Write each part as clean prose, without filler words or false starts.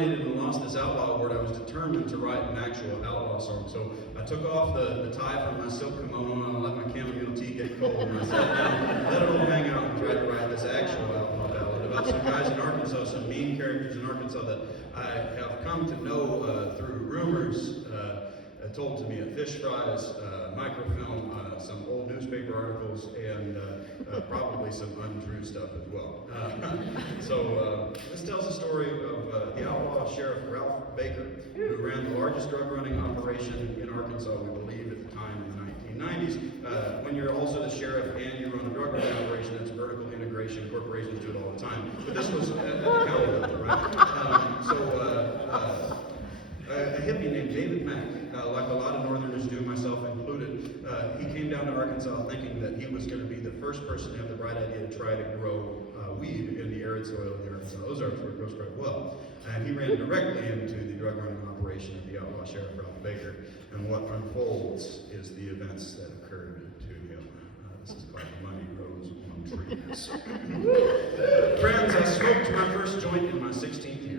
nominated and lost this outlaw award, I was determined to write an actual outlaw song. So I took off the tie from my silk kimono and I let my chamomile tea get cold. And I sat down, let it all hang out, and tried to write this actual outlaw ballad about some guys in Arkansas, some mean characters in Arkansas that I have come to know through rumors told to me at fish fries, microfilm, some old newspaper articles, and probably some untrue stuff as well. So this tells the story of the outlaw sheriff Ralph Baker, who ran the largest drug running operation in Arkansas, we believe, at the time in the 1990s. When you're also the sheriff and you run a drug running operation, that's vertical integration. Corporations do it all the time. But this was at the county level, right? A hippie named David Mack, like a lot of Northerners do, myself included, he came down to Arkansas thinking that he was going to be the first person to have the bright idea to try to grow weed in the arid soil of the Arkansas Ozarks, where it grows quite well. And he ran directly into the drug running operation of the outlaw sheriff Ralph Baker. And what unfolds is the events that occurred to him. This is called Money Grows on Trees. Friends, I smoked my first joint in my 16th year.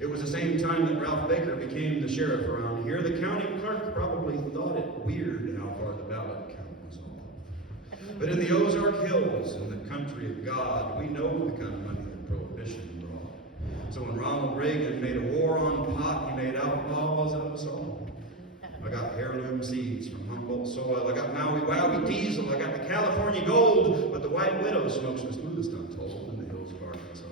It was the same time that Ralph Baker became the sheriff around here. The county clerk probably thought it weird how far the ballot count was off. But in the Ozark Hills, in the country of God, we know the kind of money that Prohibition brought. So when Ronald Reagan made a war on pot, he made outlaws of us all. I got heirloom seeds from Humboldt soil. I got Maui Wowie diesel. I got the California gold. But the White Widow smokes the smoothest untold in the hills of Arkansas.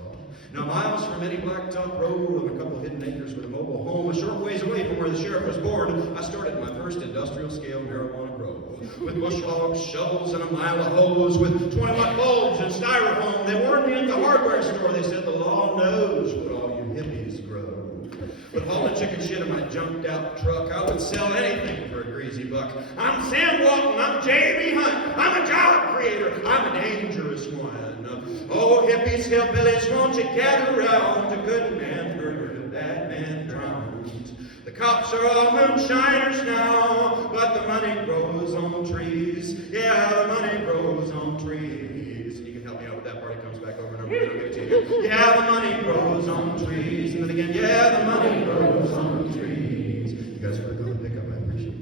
Now, miles from any blacktop road and a couple hidden acres with a mobile home, a short ways away from where the sheriff was born, I started my first industrial-scale marijuana grow. With bush hogs, shovels, and a mile of hose, with 20-watt bulbs and styrofoam. They warned me at the hardware store. They said, the law knows what all you hippies grow. With all the chicken shit in my junked-out truck, I would sell anything for a greasy buck. I'm Sam Walton. I'm J.B. Hunt. I'm a job creator. I'm a dangerous one. Oh, hippies, hillbillies, won't you gather round? A good man murdered, a bad man drowned. The cops are all moonshiners now, but the money grows on trees. Yeah, the money grows on trees. You can help me out with that part. It comes back over and over again. I'll give it to you. Yeah, the money grows on trees. And then again, yeah, the money grows on trees. You guys are going to pick up. I appreciate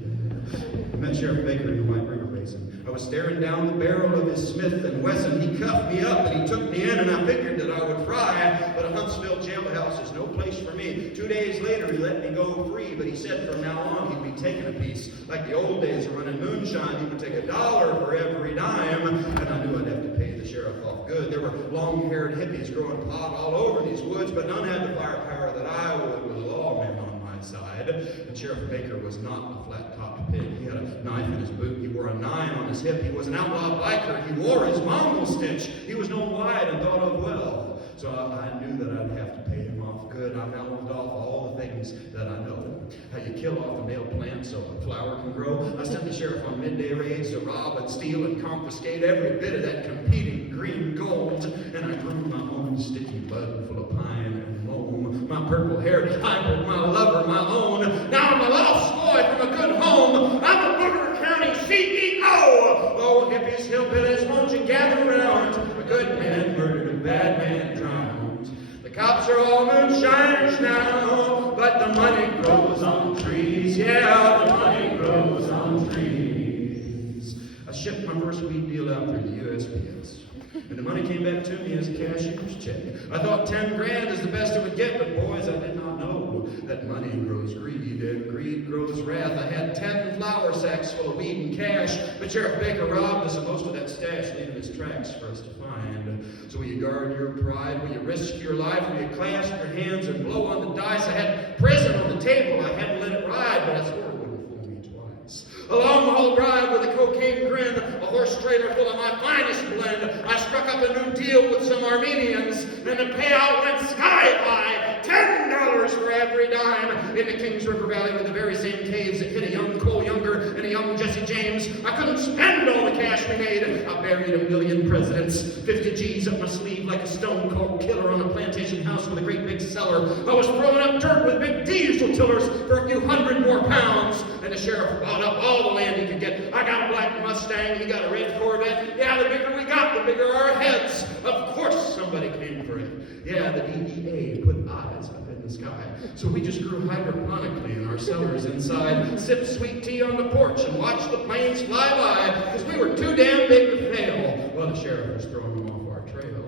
that. I met Sheriff Baker in the White River Basin. I was staring down the barrel of his Smith & Wesson. He cuffed me up and he took me in, and I figured that I would fry, but a Huntsville jailhouse is no place for me. 2 days later, he let me go free, but he said from now on he'd be taking a piece. Like the old days of running moonshine, he would take $1 for every dime, and I knew I'd have to pay the sheriff off good. There were long-haired hippies growing pot all over these woods, but none had the firepower that I would with lawmen on my side. And Sheriff Baker was not a flat-topped pig. He had a knife in his boot. He wore a 9 on his hip. He was an outlaw biker. He wore his Mongol stitch. He was known wide and thought of well. So I knew that I'd have to pay him off good. I mouthed off all the things that I know. How you kill off a male plant so a flower can grow. I sent the sheriff on midday raids to rob and steal and confiscate every bit of that competing green gold. And I grew my own sticky bud full of pine and loam. My purple-haired hybrid, my lover, my own. Now I'm a lost boy from a good home. I'm a Booker County CEO. Oh, hippies, hillbillies, won't you gather around? A good man murdered, a bad man drowned. The cops are all moonshiners now, but the money grows on trees. Yeah, the money grows on trees. I shipped my first weed deal out through the USPS. And the money came back to me as a cashier's check. I thought 10 grand is the best it would get, but boys, I did not know that money grows greed, and greed grows wrath. I had 10 flour sacks full of weed and cash, but Sheriff Baker robbed us of most of that stash, leaving his tracks for us to find. So will you guard your pride? Will you risk your life? Will you clasp your hands and blow on the dice? I had prison on the table. I had to let it ride, but I swore it wouldn't fool me twice. Along the whole drive with a cocaine grin, a horse trailer full of my finest blend, I struck up a new deal with some Armenians, and the payout went sky high. $10 for every dime. In the Kings River Valley with the very same caves that hit a young Cole Younger and a young Jesse James. I couldn't spend all the cash we made. I buried 1,000,000 presidents. 50 G's up my sleeve like a stone cold killer on a plantation house with a great big cellar. I was throwing up dirt with big diesel tillers for a few hundred more pounds. And the sheriff bought up all the land he could get. I got a black Mustang. He got a red Corvette. Yeah, the bigger we got, the bigger our heads. Of course somebody came for it. Yeah, the DEA put eyes up in the sky. So we just grew hydroponically in our cellars inside, sipped sweet tea on the porch, and watched the planes fly by, because we were too damn big to fail. Well, the sheriff was throwing them off our trail.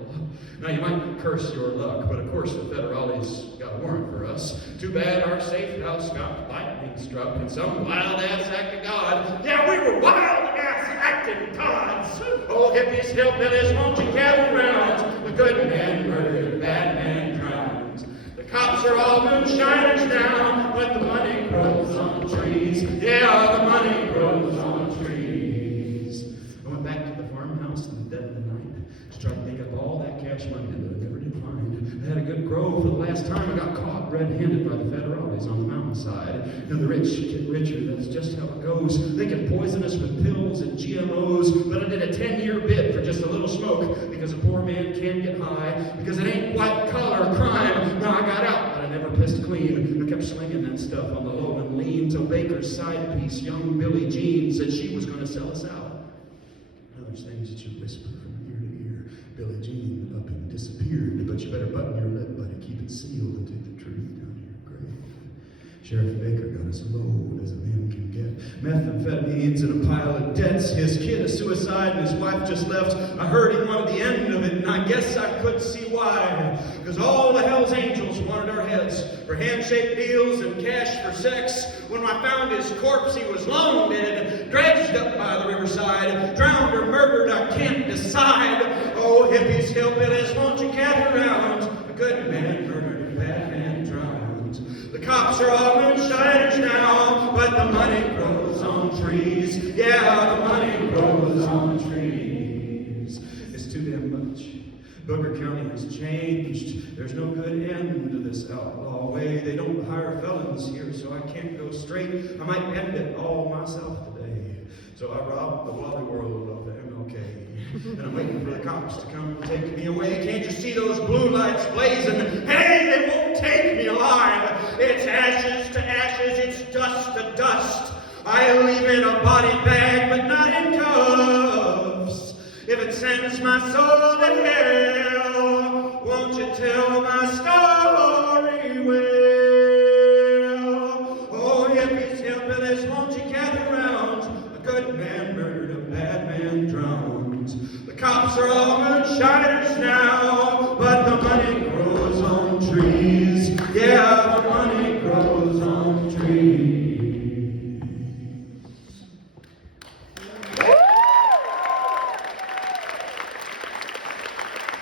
Now, you might curse your luck, but of course the federales got a warrant for us. Too bad our safe house got lightning struck in some wild-ass act of God. Yeah, we were wild-ass acting gods. Old hippies, hillbillies, won't you gather round? The good man murdered, the bad man drowns. The cops are all moonshiners now, but the money grows on trees. Yeah, the money grows on trees. I went back to the farmhouse in the dead of the night to try to think up all that cash money that I never did find. I had a good grow for the last time I got caught red-handed by the federales on the mountainside. And the rich get richer, that's just how it goes. They can poison us with pills and GMOs, but I did a 10-year bid for just a little smoke because a poor man can't get high, because it ain't white-collar crime. Now I got out, but I never pissed clean. I kept slinging that stuff on the low and lean till Baker's side piece, young Billie Jean, said she was going to sell us out. Now there's things that you whisper from ear to ear. Billie Jean up and disappeared, but you better button your lip, buddy, keep it sealed and take the truth down to your grave. Sheriff Baker got as low as a man can get. Methamphetamines and a pile of debts. His kid a suicide and his wife just left. I heard he wanted the end of it, and I guess I could see why. Because all the Hell's Angels wanted our heads for handshake deals and cash for sex. When I found his corpse, he was long dead, dredged up by the riverside, drowned or murdered, I can't decide. Oh, hippies, hillbillies, won't you gather round? A good man murdered, a bad man drowned. The cops are all moonshiners now, but the money grows on trees. Yeah, the money grows on trees. It's too damn much. Booker County has changed. There's no good end to this outlaw way. They don't hire felons here, so I can't go straight. I might end it all myself today. So I robbed the Wally World of the MLK. And I'm waiting for the cops to come and take me away. Can't you see those blue lights blazing? Hey, they won't take me alive. It's ashes to ashes, it's dust to dust. I'll leave in a body bag, but not in cuffs. If it sends my soul